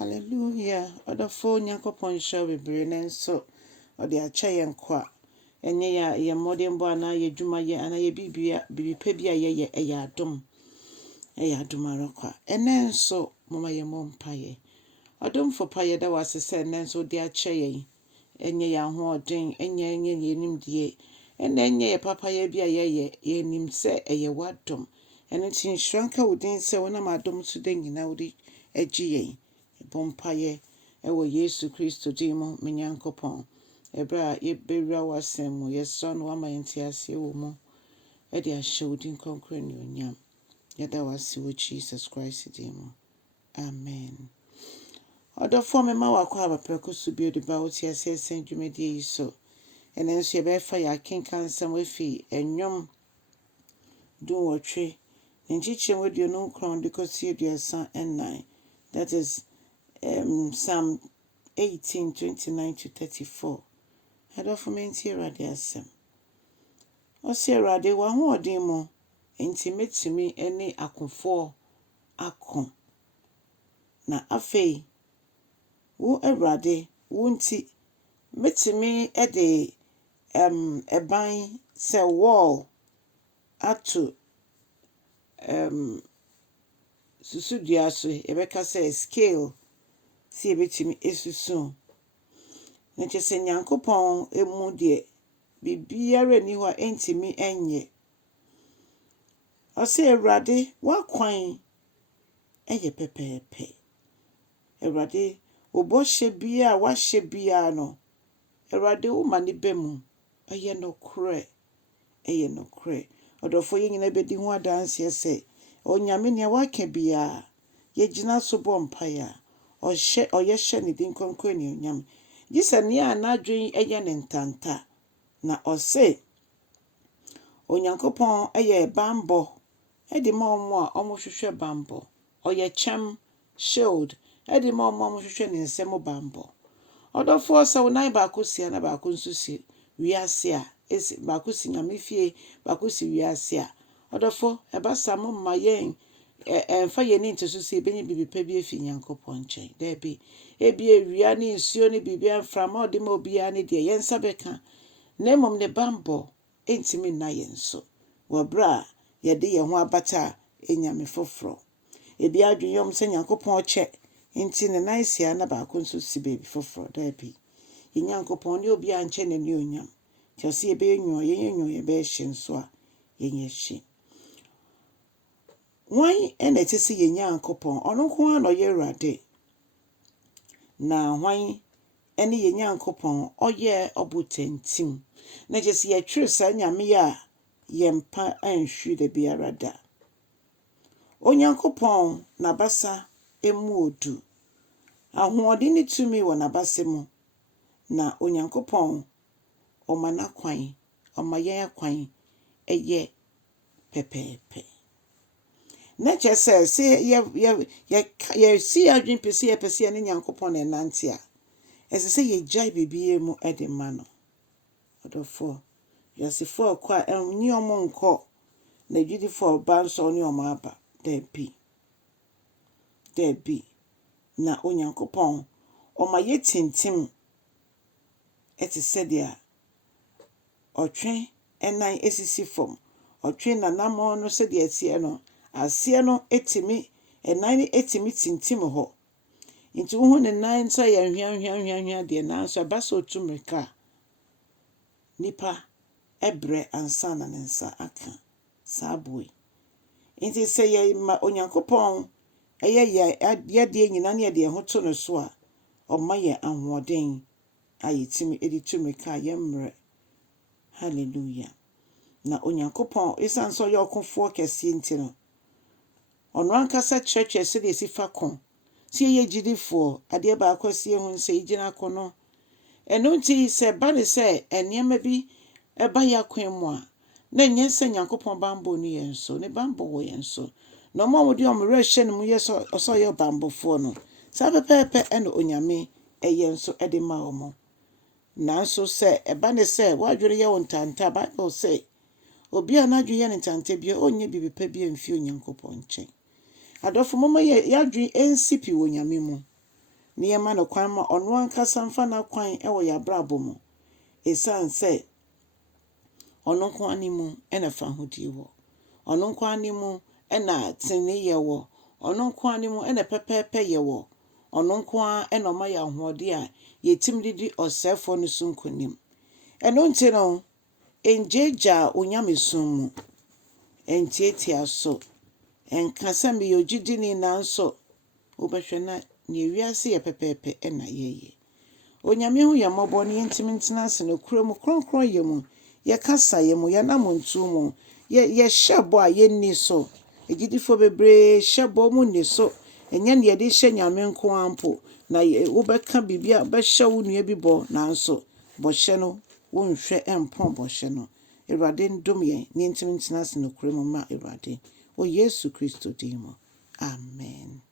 Hallelujah. Odafo Nyankopon hye bebre nenso ode acha yen kwa. Enye ya ye modern bo ana ye dwuma ye ana ye bibipa bia ye eya adom. Eya adom kwa. Enenso mama ye mompa ye. Odom fo pa ye da wasese nenso de acha ye. Enye ya ho odin, enye ye nimdie. Enye ye papa ye bia ye nimse eye wadom. Eno tin shranka udin se wona madom so de nyina wodi agi ye. Bompaye ewo Yesu Kristo dimo menyankopon ebra ye bewura wasem ye son wa mayentiase wo mu e de ahewdin konkre ni onyam yeda wasi wo Jesus Christ dimo amen. Odofo me ma wakwa abaprekoso bi odi ba wotiase esen dwumedi yi so enenso ye befa ya kenkan sam wefi Ndwom dunwotwe nchiche wodi no nkron de kosi aduasa and 9 that is Psalm 18:29-34. Head of Menti Ewurade asem. Osi Ewurade wa ho odin mo enti metimi ene akonfo akon. Na afei wo Ewurade wo nti metimi ede eban se wall ato susudua so ebeka se scale si ebetimi esusu. Na chese Nyankopon emu de bibiare ni ho entimi enye. Ose Ewurade wakwan eye pepepe. Ewurade oboshe bia wahye bia no. Ewurade wo mani bemu eye no kre. Odofo ye nyina bedi ho adanse se onyame ne waka bia ye gina so bompaya. Oyeshe ni din konkre ni onyam. Jisa ni anadwen eye ne ntanta na ose Onyankopon eye bambo edi ma omo a omo hwehwe bambo oye chem shield edi ma omo hwehwe ne nsem bambo odofo se wonai ba kosia na ba konsusi wiase a esi ba kosi nyamefie ba kosi wiase a odofo ebasa mo mayen emfa ye ni nteso se benye bibipa bi efi Nyankopon nchen da bi ebi ewia ni nsuo ni bibia mframa odi ma obia ni de yensa beka na emom ne bambo entimi na yenso wabra ye de ye ho abata enyame foforo ebi adweyom se Nyankopon che enti ne naisia na ba konso si bebi foforo da bi ye Nyankopon ni obi anche ne ni onyam tiase ebe enyo ye be hye nso a ye hye wan ene tese ye Nyankopon ono ko ano ye Ewurade na wan ene ye Nyankopon oye obutentim na jese ye twere sa nyame ya ye mpa anhwi de biara da Onyankopon na basa emu odu ahoɔden ni tumi wɔ nabase mu na Onyankopon omana kwan omaye kwan eye pepepe na chese se ye si adwin pese ye pese ne Nyankopon na nante a esese ye jai bibie mu ede mano odofo yasifo kwa ni omo nko na judifo banso ni omo aba debi na Onyankopon omaye tintim eti sedia otwe enan esisi fom otwe na namo no sedia tie no ase no etimi enan ni etimi tintim ho nti wo ne nan nsa ya hwianhwianhwianhwia de na so abasa otumrika nipa ebre ansa na nensa aka saboi nti se ye ma Onyankopon ye de nyina ne de ho to no so a omaye ahoɔden ayetimi edi tumrika yemre hallelujah na Onyankopon esanso ye okofo kese nti no ono ankasa church se de sifa kon tie ye gidifo ade ba akwase hu se igina kono eno nti se ba ne se eniema bi eba ya kwen mu a na nyense Nyankopon bambo ni yenso ne bambo wo yenso no mo de omre hye ne mu yeso oso ye bambofo no sa pepepe eno onyame eyenso ede ma omo nanso se eba ne se wadwere ye wontanta Bible say obi anadwe ye ntanta bi onye bibipa bi mfi Onyankopon nchen adofo mama ye yadwe ensipi wonyame mu ne yɛma no kwan ma ɔno ankasa mfa na kwan ɛwɔ yɛabrabɔ mu. Ɛsiane sɛ ɔno nko ani mu ɛna fa hodie wɔ. Ɔno nko ani mu ɛna teneyɛ wɔ. Ɔno nko ani mu ɛna pɛpɛɛpɛ yɛ wɔ. Ɔno nko ɛna ɔma yɛ ahoɔden a yɛtim didi ɔsɛefoɔ no so nkonim. Ɛno nti no, ɛngyeegyaa onyamesum mu. Ɛntiatia so. Ɛnka sɛ meyɛ ogyidini nanso wobɛhwɛ na nea wiase yɛ pɛpɛɛpɛ ɛna yɛyɛ. Onyame ho yɛ mmɔbɔ no yɛntimi ntena ase no kura mu kronkron yɛ mu. Yɛkasa yɛ mu, yɛnam ntuo mu. Yɛhyɛ bɔ a yɛnni so. Agyidifoɔ bebree hyɛ bɔ mu nni so. Ɛnyɛ ne yɛde hyɛ Nyame nko ara mpo. Na wobɛka biribi a bɛhyɛ wo nua bi bɔ nanso bɔhyɛ no wonhwɛ ɛmpɔn bɔhyɛ no. Ewurade ndom yɛn ne yɛntimi ntena ase no kura mu ma Ewurade. O Yesu Kristo din mu. Amen.